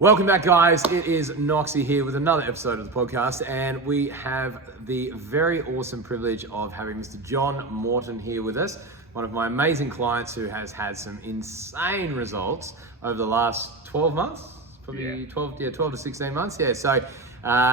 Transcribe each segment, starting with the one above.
Welcome back, guys. It is Knoxy here with another episode of the podcast, and we have the very awesome privilege of having Mr. John Morton here with us, one of my amazing clients who has had some insane results over the last 12 months, probably 12 to 16 months. Yeah, so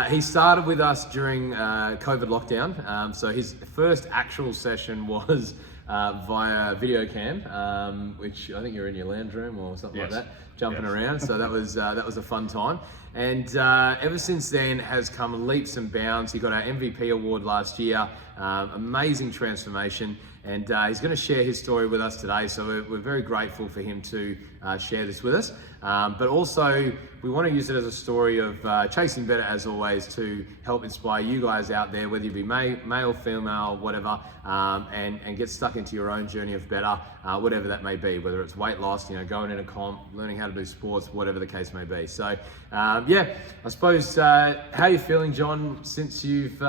he started with us during COVID lockdown. So his first actual session was via video cam, which I think you're in your lounge room or something like that, jumping around. So that was a fun time. And ever since then has come leaps and bounds. He got our MVP award last year. Amazing transformation. And he's going to share his story with us today. So we're very grateful for him to share this with us. But also, we want to use it as a story of chasing better, as always, to help inspire you guys out there, whether you be male, female, whatever, and get stuck into your own journey of better, whatever that may be, whether it's weight loss, going in a comp, learning how to do sports, whatever the case may be. So, I suppose, how are you feeling, John, since you've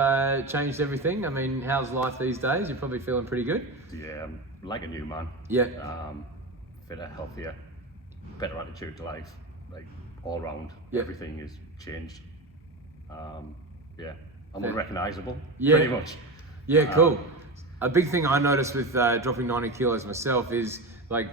changed everything? I mean, how's life these days? You're probably feeling pretty good? Yeah, I'm like a new man. Yeah. Fitter, healthier, better attitude to life, like all round. Everything is changed. I'm unrecognisable, pretty much. Yeah, cool. A big thing I noticed with dropping 90 kilos myself is like,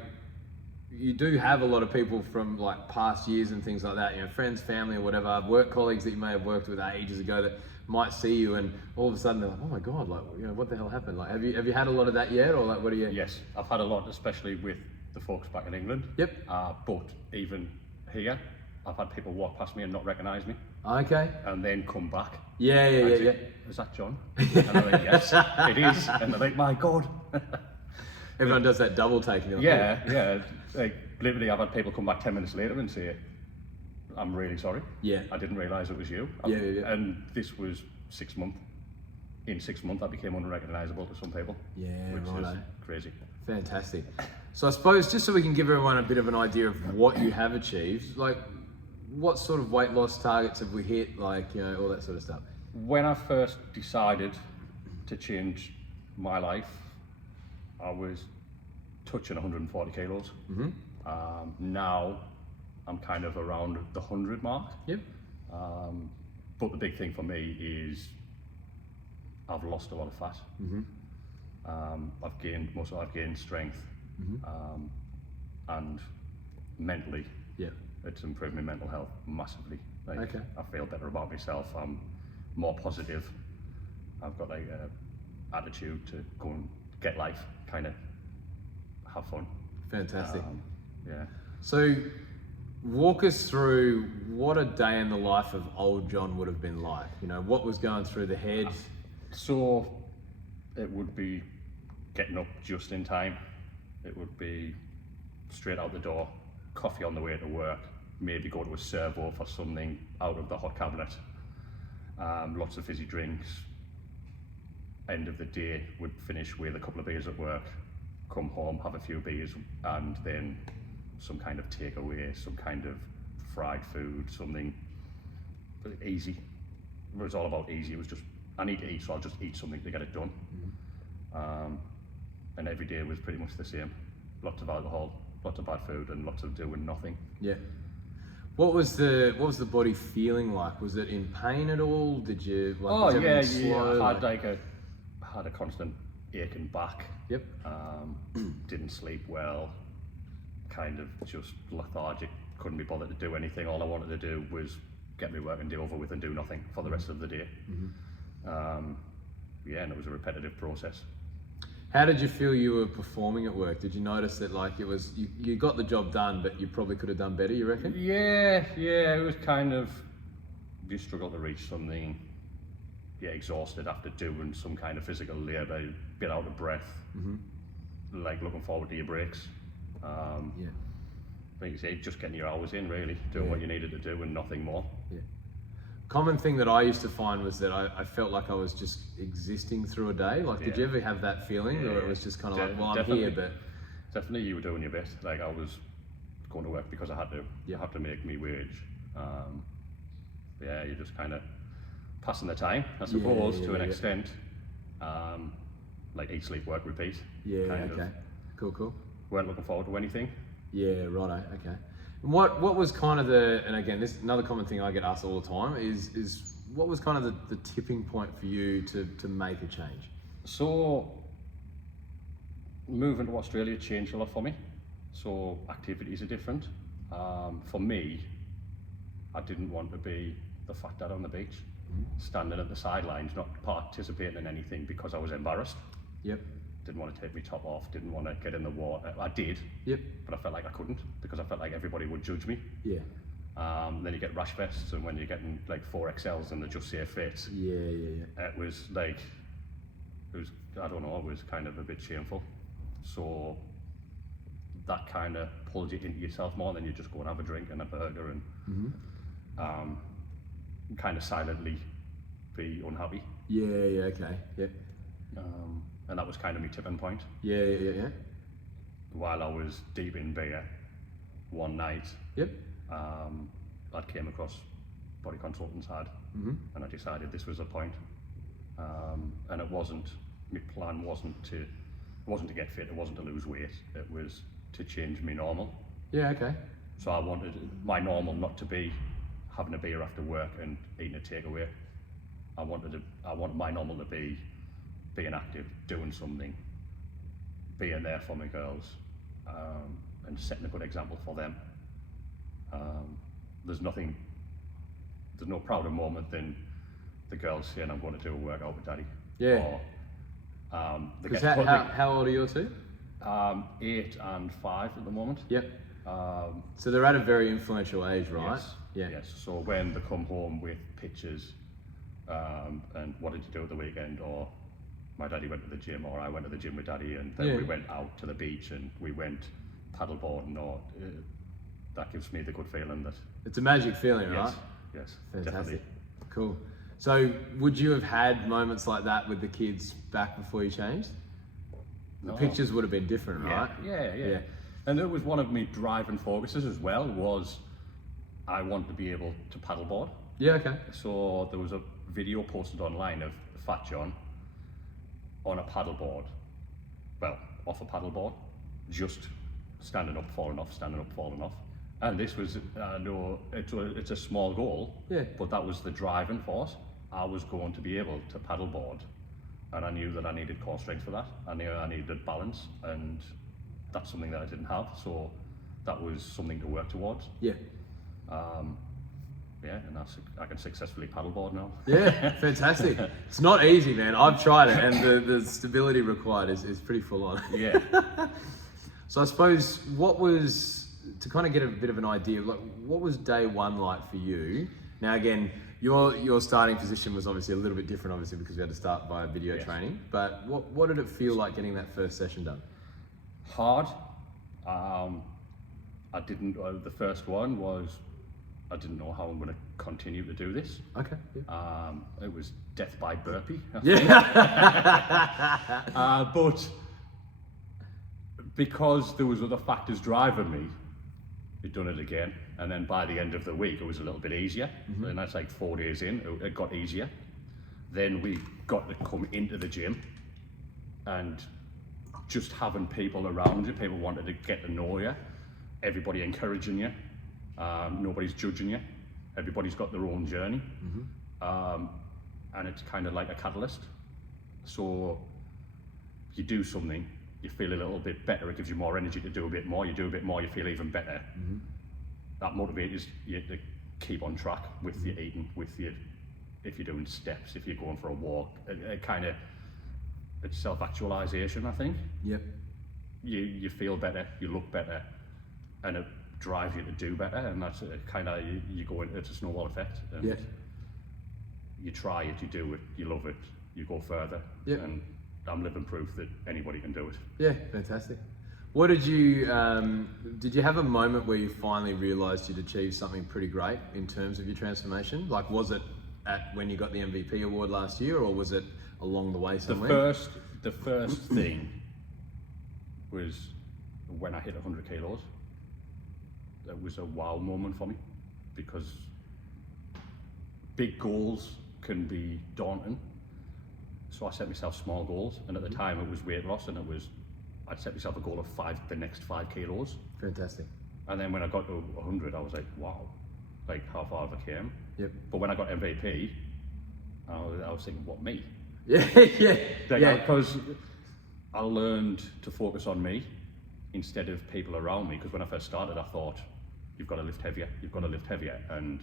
you do have a lot of people from like past years and things like that, friends, family or whatever, work colleagues that you may have worked with ages ago that might see you and all of a sudden they're like, oh my God, like, what the hell happened? Like, have you had a lot of that yet, or like, what do you? Yes, I've had a lot, especially with the folks back in England. Yep. But even here, I've had people walk past me and not recognise me. Okay. And then come back. Yeah. Is that John? And I'm like, yes, it is. And they're like, my God. Everyone does that double take. Yeah. Like, literally, I've had people come back 10 minutes later and say, I'm really sorry. Yeah. I didn't realise it was you. Yeah. And this was 6 months. In 6 months, I became unrecognisable to some people. Yeah, which right. is crazy. Fantastic. So I suppose just so we can give everyone a bit of an idea of what you have achieved, like what sort of weight loss targets have we hit, like, all that sort of stuff? When I first decided to change my life, I was touching 140 kilos. Mm-hmm. Now I'm kind of around the 100 mark. Yep. But the big thing for me is I've lost a lot of fat. Mm-hmm. I've gained muscle, I've gained strength, and mentally, it's improved my mental health massively. Like, I feel better about myself. I'm more positive. I've got like an attitude to go and get life, kind of have fun. Fantastic. So walk us through what a day in the life of old John would have been like. What was going through the head? So it would be getting up just in time. It would be straight out the door, coffee on the way to work, maybe go to a servo for something out of the hot cabinet, lots of fizzy drinks. End of the day, would finish with a couple of beers at work, come home, have a few beers, and then some kind of takeaway, some kind of fried food, something easy. It was all about easy. It was just, I need to eat, so I'll just eat something to get it done. And every day was pretty much the same. Lots of alcohol, lots of bad food, and lots of doing nothing. Yeah. What was the body feeling like? Was it in pain at all? Did you like? I had a constant aching back. Yep. Didn't sleep well. Kind of just lethargic. Couldn't be bothered to do anything. All I wanted to do was get my work and do over with and do nothing for the rest of the day. And it was a repetitive process. How did you feel you were performing at work? Did you notice that like it was, you got the job done, but you probably could have done better, you reckon? Yeah, it was kind of, you struggle to reach something, exhausted after doing some kind of physical labour, a bit out of breath, like looking forward to your breaks. Like you say, just getting your hours in really, doing what you needed to do and nothing more. Yeah. Common thing that I used to find was that I felt like I was just existing through a day. Like, did you ever have that feeling, or it was just kind of like, well, I'm here, but definitely you were doing your bit. Like, I was going to work because I had to. You have to make me wage. You're just kind of passing the time, I suppose, to an extent. Like eat, sleep, work, repeat. Yeah. Cool. Weren't looking forward to anything. Yeah. Righto. Okay. What was kind of the, and again, this another common thing I get asked all the time is what was kind of the tipping point for you to make a change? So moving to Australia changed a lot for me. So activities are different. For me, I didn't want to be the fat dad on the beach, standing at the sidelines, not participating in anything because I was embarrassed. Yep. Didn't want to take my top off, didn't want to get in the water. I did, Yep. but I felt like I couldn't because I felt like everybody would judge me. Yeah. Then you get rash vests, and when you're getting like 4XLs and they just say fit, Yeah. it was like, I don't know, it was kind of a bit shameful. So that kind of pulls you into yourself more than you just go and have a drink and a burger and kind of silently be unhappy. Yeah. Okay. Yep. And that was kind of my tipping point. Yeah. While I was deep in beer, one night, Yep. I came across Body Consultants ad, and I decided this was the point. And it wasn't, my plan wasn't to get fit, it wasn't to lose weight, it was to change my normal. Yeah. Okay. So I wanted my normal not to be having a beer after work and eating a takeaway. I wanted my normal to be being active, doing something, being there for my girls, and setting a good example for them. There's no prouder moment than the girls saying, "I'm going to do a workout with Daddy." Yeah. Or, How old are your two? 8 and 5 at the moment. Yep. So they're at a very influential age, right? Yes. Yeah. Yes. So when they come home with pictures, and what did you do at the weekend, or my daddy went to the gym, or I went to the gym with Daddy, and then we went out to the beach and we went paddleboarding, or that gives me the good feeling that It's a magic feeling, right? Yes. Fantastic. Definitely. Cool. So would you have had moments like that with the kids back before you changed? The pictures would have been different, right? Yeah. And it was one of my driving focuses as well, was I want to be able to paddleboard. Yeah, okay. So there was a video posted online of Fat John on a paddleboard, well, off a paddleboard, just standing up, falling off, standing up, falling off. And this was, no, it's a small goal, but that was the driving force. I was going to be able to paddleboard, and I knew that I needed core strength for that. I knew I needed balance, and that's something that I didn't have, so that was something to work towards. Yeah. And I can successfully paddleboard now. Yeah, fantastic. It's not easy, man. I've tried it, and the stability required is pretty full on. Yeah. So I suppose what was, to kind of get a bit of an idea, like what was day one like for you? Now again, your starting position was obviously a little bit different, obviously, because we had to start by video training. But what did it feel like getting that first session done? Hard. I didn't. The first one was, I didn't know how I'm going to continue to do this. Okay. Yeah. It was death by burpee. But because there was other factors driving me, we'd done it again, and then by the end of the week it was a little bit easier, and that's like 4 days in, it got easier. Then we got to come into the gym, and just having people around you, people wanted to get to know you, everybody encouraging you, nobody's judging you, everybody's got their own journey, and it's kind of like a catalyst. So you do something, you feel a little bit better, it gives you more energy to do a bit more, you do a bit more, you feel even better. That motivates you to keep on track with your eating, with your, if you're doing steps, if you're going for a walk, it's self-actualization, I think. Yep. You feel better, you look better, and it drives you to do better, and that's kind of, you go into, it's a snowball effect. And you try it, you do it, you love it, you go further. And I'm living proof that anybody can do it. Yeah, fantastic. What did you have a moment where you finally realised you'd achieved something pretty great in terms of your transformation? Like, was it at when you got the MVP award last year, or was it along the way somewhere? The first thing was when I hit 100 kilos. That was a wow moment for me, because big goals can be daunting. So I set myself small goals, and at the time it was weight loss, and I'd set myself a goal of the next 5 kilos. Fantastic. And then when I got to 100, I was like, wow, like how far have I came? Yep. But when I got MVP, I was thinking, what, me? Yeah, yeah, yeah. Because I learned to focus on me instead of people around me. Because when I first started, I thought, you've got to lift heavier, you've got to lift heavier. And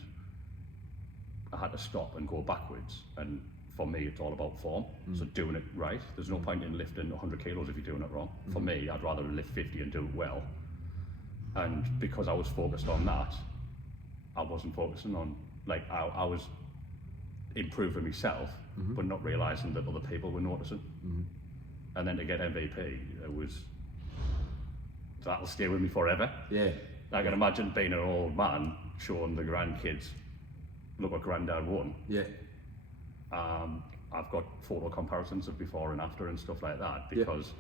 I had to stop and go backwards. And for me, it's all about form. So doing it right. There's no point in lifting 100 kilos if you're doing it wrong. For me, I'd rather lift 50 and do it well. And because I was focused on that, I wasn't focusing on, like, I was improving myself, but not realising that other people were noticing. And then to get MVP, that'll stay with me forever. Yeah. I can imagine being an old man showing the grandkids, look what granddad won. Yeah. I've got photo comparisons of before and after and stuff like that, because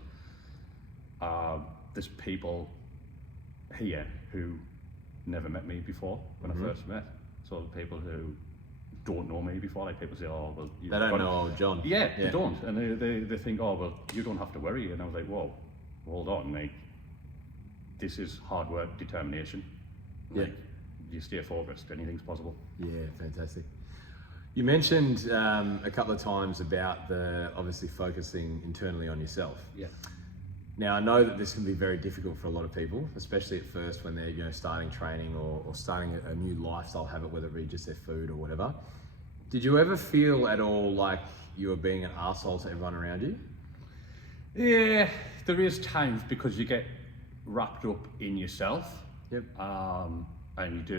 there's people here who never met me before when I first met. So the people who don't know me before, like people say, oh, well, they don't know old John. Yeah, they don't. And they think, oh, well, you don't have to worry. And I was like, whoa, hold on, like, this is hard work, determination. Like, you stay focused, anything's possible. Yeah, fantastic. You mentioned a couple of times about obviously focusing internally on yourself. Yeah. Now, I know that this can be very difficult for a lot of people, especially at first when they're starting training or starting a new lifestyle habit, whether it be just their food or whatever. Did you ever feel at all like you were being an arsehole to everyone around you? Yeah, there is times because you get wrapped up in yourself. Yep. And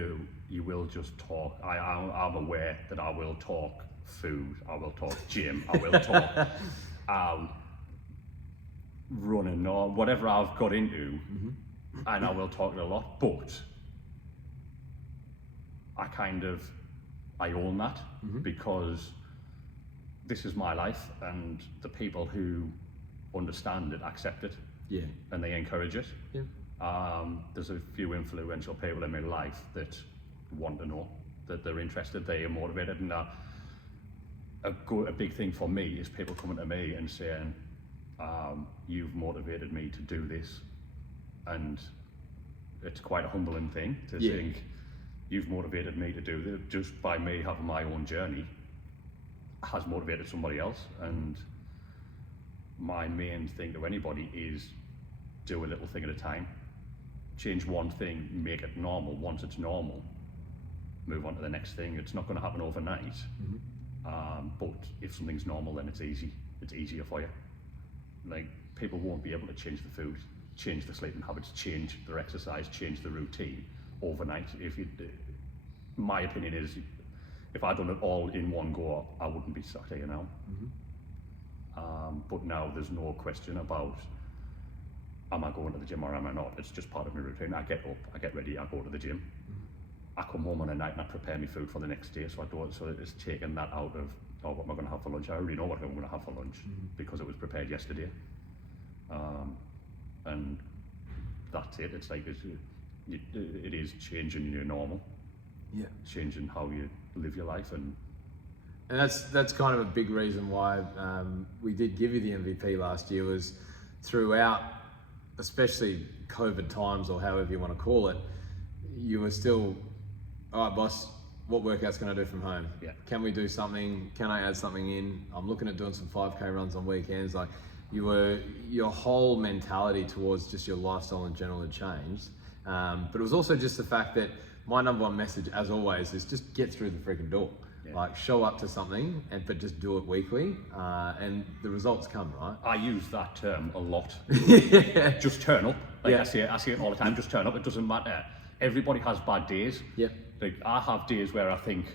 you will just talk. I'm aware that I will talk food, I will talk gym, I will talk running or whatever I've got into, and I will talk a lot, but I own that because this is my life, and the people who understand it accept it, and they encourage it. There's a few influential people in my life that want to know, that they're interested, they are motivated, and a big thing for me is people coming to me and saying, you've motivated me to do this. And it's quite a humbling thing to think, you've motivated me to do this. Just by me having my own journey has motivated somebody else. And my main thing to anybody is do a little thing at a time. Change one thing, make it normal. Once it's normal, move on to the next thing. It's not going to happen overnight, but if something's normal, then it's easy. It's easier for you. Like, people won't be able to change the food, change the sleeping habits, change their exercise, change the routine overnight. My opinion is, if I'd done it all in one go, I wouldn't be sat here now. But now there's no question about, am I going to the gym or am I not? It's just part of my routine. I get up, I get ready, I go to the gym. I come home on a night and I prepare my food for the next day, so it's taken that out of, oh, what am I going to have for lunch? I already know what I'm going to have for lunch because it was prepared yesterday. And that's it. It's like, it is changing your normal. Yeah. Changing how you live your life. And that's kind of a big reason why we did give you the MVP last year, was throughout, especially COVID times or however you want to call it, you were still, all right, boss, what workouts can I do from home? Yeah. Can we do something? Can I add something in? I'm looking at doing some 5K runs on weekends. Like, your whole mentality towards just your lifestyle in general had changed. But it was also just the fact that my number one message, as always, is just get through the freaking door. Yeah. Like, show up to something, but just do it weekly, and the results come, right? I use that term a lot. Just turn up. Like, I say it all the time. Just turn up. It doesn't matter. Everybody has bad days. Yep. Like, I have days where I think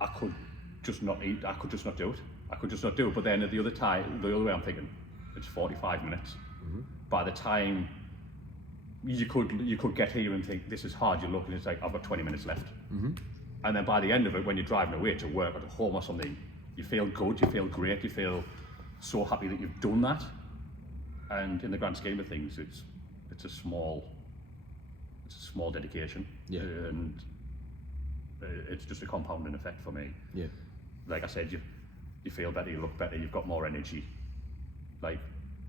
I could just not eat. I could just not do it. But then at the other way, I'm thinking it's 45 minutes. By the time you could get here and think this is hard, you look and it's like, I've got 20 minutes left. And then by the end of it, when you're driving away to work or to home or something, you feel good, you feel great, you feel so happy that you've done that. And in the grand scheme of things, it's a small dedication. Yeah. And it's just a compounding effect for me. Yeah. Like I said, you feel better, you look better, you've got more energy. Like,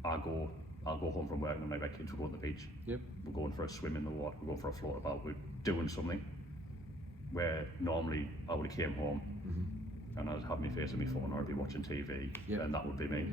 I go I'll go home from work and my kids will go to the beach. Yep. We're going for a swim in the water, we're going for a float about, we're doing something where normally I would have came home and I'd have my face on my phone or I'd be watching TV, and that would be me.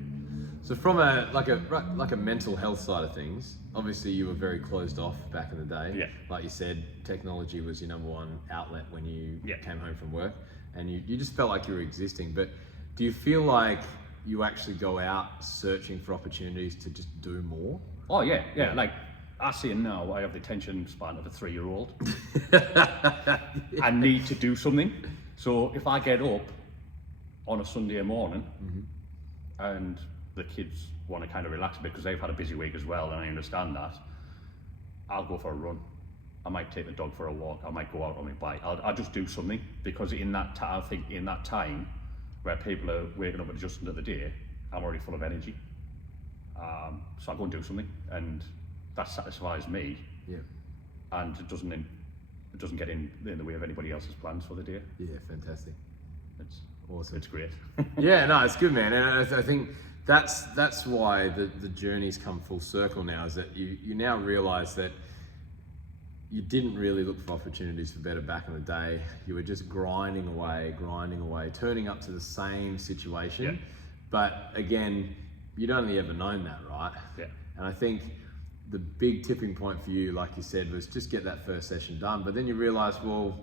So from a mental health side of things, obviously you were very closed off back in the day. Yeah. Like you said, technology was your number one outlet when you came home from work, and you just felt like you were existing. But do you feel like you actually go out searching for opportunities to just do more? Oh yeah. Like I see it now, I have the attention span of a 3-year-old. I need to do something. So if I get up on a Sunday morning and the kids want to kind of relax a bit because they've had a busy week as well, and I understand that, I'll go for a run. I might take the dog for a walk. I might go out on my bike. I'll just do something, because in that I think in that time where people are waking up and adjusting to the day, I'm already full of energy. So I go and do something, and that satisfies me. Yeah. And it doesn't get in the way of anybody else's plans for the day. Yeah, fantastic. It's awesome. It's great. Yeah, no, it's good, man. And I think that's why the journey's come full circle now, is that you now realise that you didn't really look for opportunities for better back in the day. You were just grinding away, turning up to the same situation. Yeah. But again, you'd only ever known that, right? Yeah. And I think the big tipping point for you, like you said, was just get that first session done. But then you realise, well,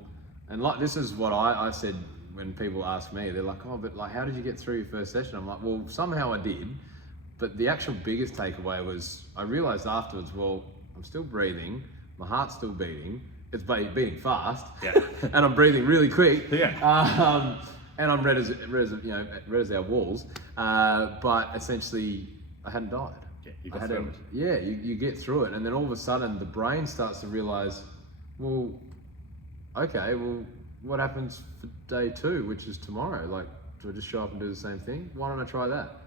and like this is what I said when people ask me, they're like, oh, but like, how did you get through your first session? I'm like, well, somehow I did. But the actual biggest takeaway was I realised afterwards, well, I'm still breathing, my heart's still beating, it's beating fast, and I'm breathing really quick, and I'm red as our walls, but essentially I hadn't died. Yeah, you got through it. Yeah, you get through it, and then all of a sudden the brain starts to realise, well, okay, well, what happens for day 2, which is tomorrow? Like, do I just show up and do the same thing? Why don't I try that?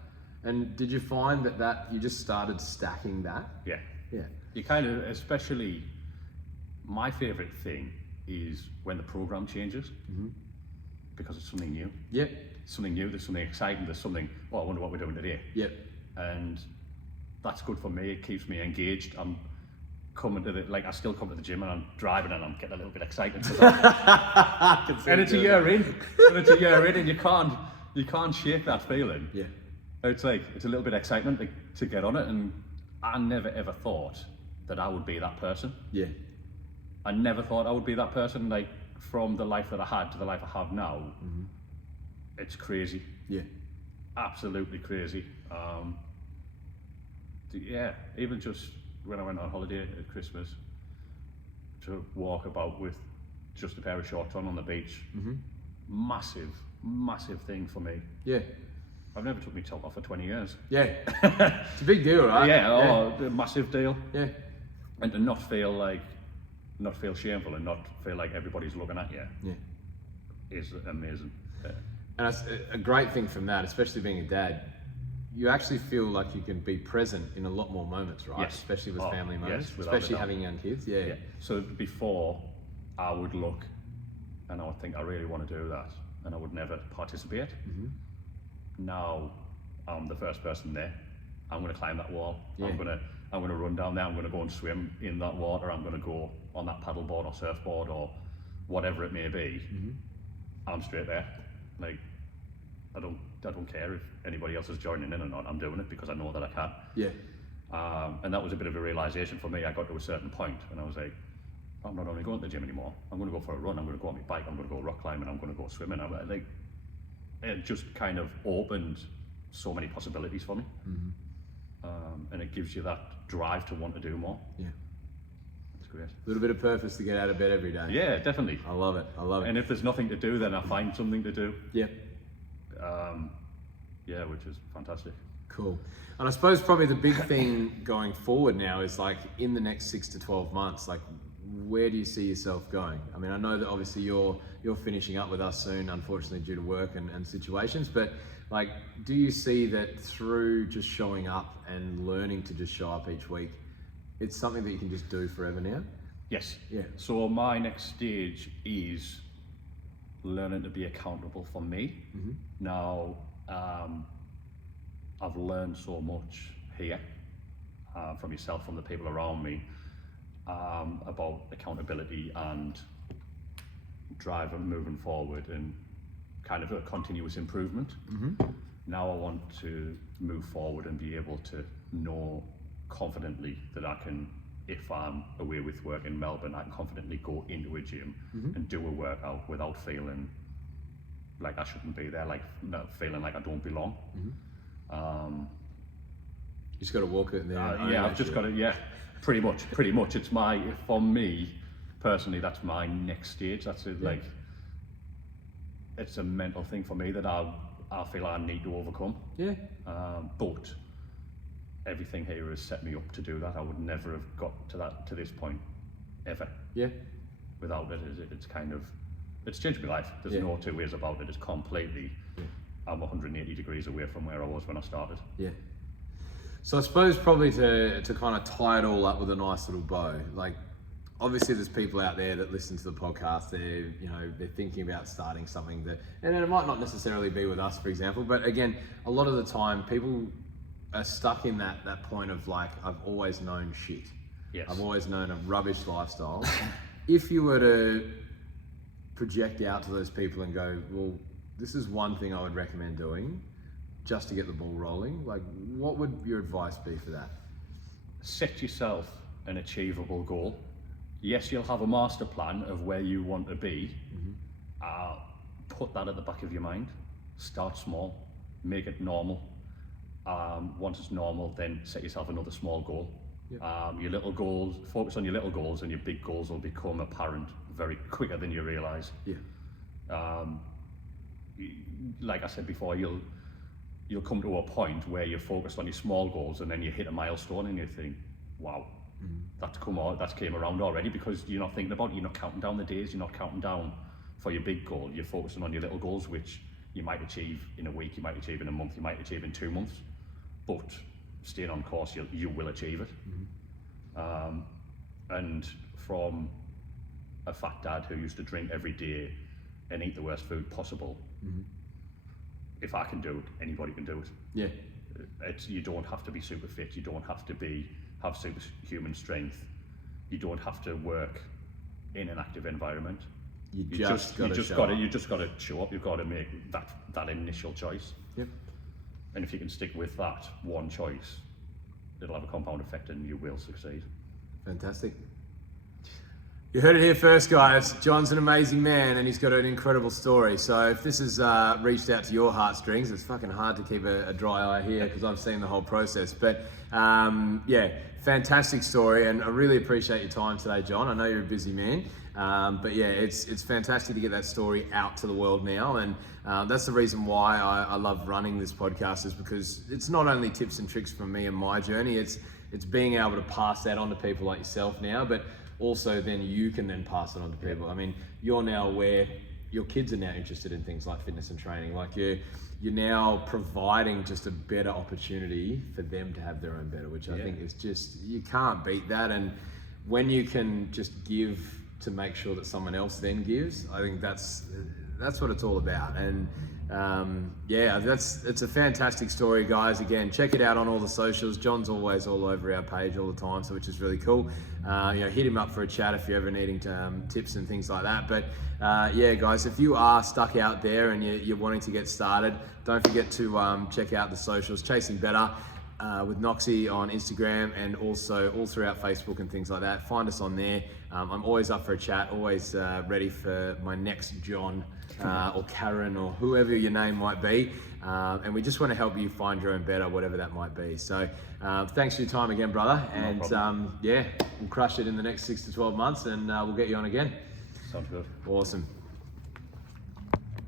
And did you find that you just started stacking that? Yeah. Yeah. You kind of, especially, my favourite thing is when the program changes, because it's something new. Yep. Something new, there's something exciting, there's something, oh, I wonder what we're doing today. Yep. And that's good for me, it keeps me engaged. I'm coming to I still come to the gym and I'm driving and I'm getting a little bit excited. And it's a year in, and you can't shake that feeling. Yeah. It's a little bit of excitement to get on it, and I never ever thought that I would be that person. Yeah. I never thought I would be that person, like, from the life that I had to the life I have now. It's crazy. Yeah. Absolutely crazy. Even just when I went on holiday at Christmas, to walk about with just a pair of shorts on the beach, massive thing for me. Yeah. I've never took my top off for 20 years. Yeah. It's a big deal, right? A massive deal. Yeah. And to not feel shameful and not feel like everybody's looking at you is amazing. Yeah. And it's a great thing from that, especially being a dad, you actually feel like you can be present in a lot more moments, right? Yes. Especially with family moments, yes, without especially a doubt. having young kids. Yeah. So before, I would look and I would think, I really want to do that, and I would never participate. Now I'm the first person there. I'm going to climb that wall. Yeah. I'm going to run down there. I'm going to go and swim in that water. I'm going to go on that paddleboard or surfboard or whatever it may be. I'm straight there. Like, I don't care if anybody else is joining in or not. I'm doing it because I know that I can. Yeah. And that was a bit of a realization for me. I got to a certain point and I was like, I'm not only going to the gym anymore. I'm going to go for a run. I'm going to go on my bike. I'm going to go rock climbing. I'm going to go swimming. It just kind of opened so many possibilities for me. And it gives you that drive to want to do more. Yeah. It's great. A little bit of purpose to get out of bed every day. Yeah, definitely. I love it. And if there's nothing to do, then I find something to do. Yeah. Which is fantastic. Cool. And I suppose probably the big thing going forward now is, like, in the next 6 to 12 months, like, where do you see yourself going? I mean, I know that obviously you're finishing up with us soon, unfortunately due to work and situations, but like, do you see that through just showing up and learning to just show up each week, it's something that you can just do forever now? Yes. Yeah. So my next stage is learning to be accountable for me. Now, I've learned so much here. from yourself, from the people around me, about accountability and drive and moving forward and kind of a continuous improvement. Now I want to move forward and be able to know confidently that I can, if I'm away with work in Melbourne, I can confidently go into a gym and do a workout without feeling like I shouldn't be there, like not feeling like I don't belong. You just got to walk it in there. I've just got to, pretty much. It's for me personally, that's my next stage. That's it, like, it's a mental thing for me that I feel I need to overcome. But everything here has set me up to do that. I would never have got to this point ever. Without it, it's changed my life. There's no two ways about it. It's completely, I'm 180 degrees away from where I was when I started. So I suppose probably to kind of tie it all up with a nice little bow, like, obviously there's people out there that listen to the podcast, they're thinking about starting something and it might not necessarily be with us, for example, but again, a lot of the time people are stuck in that point of like, I've always known shit. I've always known a rubbish lifestyle. If you were to project out to those people and go, well, this is one thing I would recommend doing just to get the ball rolling, like, what would your advice be for that? Set yourself an achievable goal. Yes, you'll have a master plan of where you want to be. Put that at the back of your mind. Start small, make it normal. Once it's normal, then set yourself another small goal. Your little goals, focus on your little goals, and your big goals will become apparent very quicker than you realize. Like I said before, you'll come to a point where you're focused on your small goals, and then you hit a milestone and you think, wow, that's came around already, because you're not thinking about it, you're not counting down the days, you're not counting down for your big goal, you're focusing on your little goals, which you might achieve in a week, you might achieve in a month, you might achieve in 2 months, but staying on course, you will achieve it. And from a fat dad who used to drink every day and eat the worst food possible, if I can do it, anybody can do it. You don't have to be super fit, you don't have to have superhuman strength, you don't have to work in an active environment. You just got to show up. You've got to make that initial choice. And if you can stick with that one choice, it'll have a compound effect and you will succeed. Fantastic. You heard it here first, guys. John's an amazing man and he's got an incredible story. So if this has reached out to your heartstrings, it's fucking hard to keep a dry eye here because I've seen the whole process. But fantastic story, and I really appreciate your time today, John. I know you're a busy man. But it's fantastic to get that story out to the world now, and that's the reason why I love running this podcast, is because it's not only tips and tricks from me and my journey, it's being able to pass that on to people like yourself now, but also then you can then pass it on to people. I mean, you're now aware, your kids are now interested in things like fitness and training, like you're now providing just a better opportunity for them to have their own better, which I think is just, you can't beat that. And when you can just give to make sure that someone else then gives, I think that's what it's all about. And it's a fantastic story, guys. Again, check it out on all the socials. John's always all over our page all the time, so which is really cool. Hit him up for a chat if you're ever needing tips and things like that. But guys, if you are stuck out there and you're wanting to get started, don't forget to check out the socials, Chasing Better with Knoxy on Instagram, and also all throughout Facebook and things like that. Find us on there. I'm always up for a chat, always ready for my next John or Karen or whoever your name might be. And we just want to help you find your own better, whatever that might be. So thanks for your time again, brother. And we'll crush it in the next 6 to 12 months, and we'll get you on again. Sounds good. Awesome.